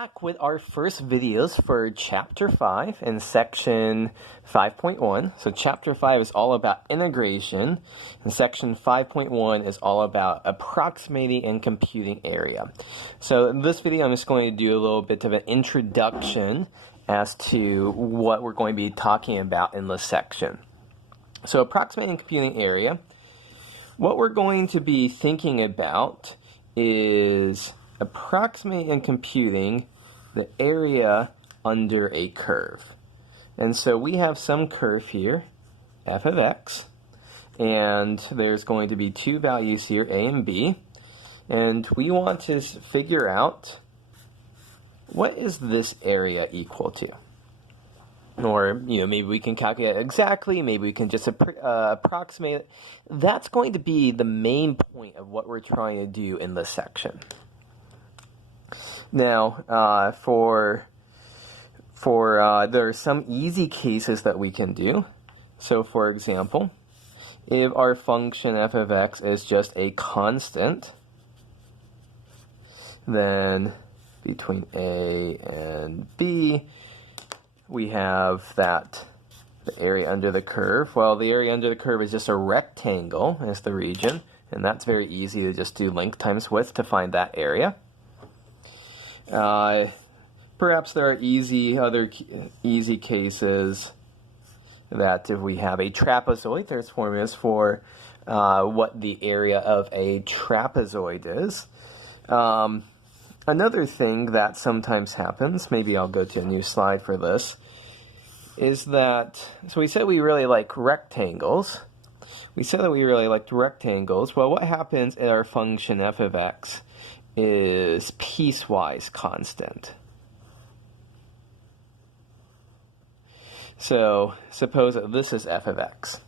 back with our first videos for Chapter 5 in Section 5.1. So Chapter 5 is all about integration, and Section 5.1 is all about approximating and computing area. So in this video, I'm just going to do a little bit of an introduction as to what we're going to be talking about in this section. So approximating computing area, what we're going to be thinking about is approximating and computing the area under a curve. And so we have some curve here, f of x, and there's going to be two values here, a and b, and we want to figure out what is this area equal to. Or, maybe we can calculate it exactly, maybe we can just approximate it. That's going to be the main point of what we're trying to do in this section. Now, there are some easy cases that we can do. So, for example, if our function f of x is just a constant, then between a and b, we have that the area under the curve. Well, the area under the curve is just a rectangle as the region, and that's very easy to just do length times width to find that area. Perhaps there are other easy cases that if we have a trapezoid, there's formulas for what the area of a trapezoid is. Another thing that sometimes happens, maybe I'll go to a new slide for this, is that, so we said we really like rectangles. Well, what happens in our function f of x is piecewise constant. So suppose that this is f of x.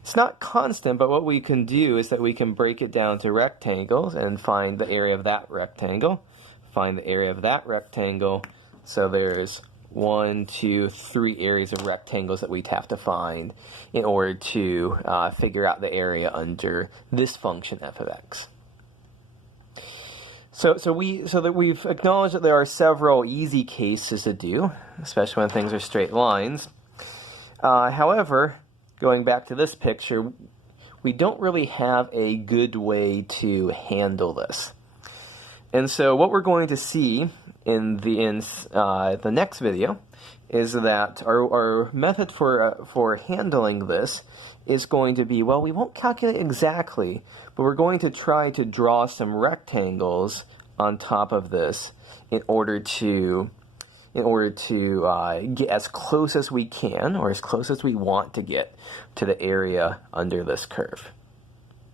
It's not constant, but what we can do is that we can break it down to rectangles and find the area of that rectangle, find the area of that rectangle. So there's 1, 2, 3 areas of rectangles that we'd have to find in order to figure out the area under this function f of x. So that we've acknowledged that there are several easy cases to do, especially when things are straight lines. However, going back to this picture, we don't really have a good way to handle this. And so what we're going to see in the next video is that our method for handling this is going to be, well, we won't calculate exactly, but we're going to try to draw some rectangles on top of this in order to get as close as we can, or as close as we want to get, to the area under this curve.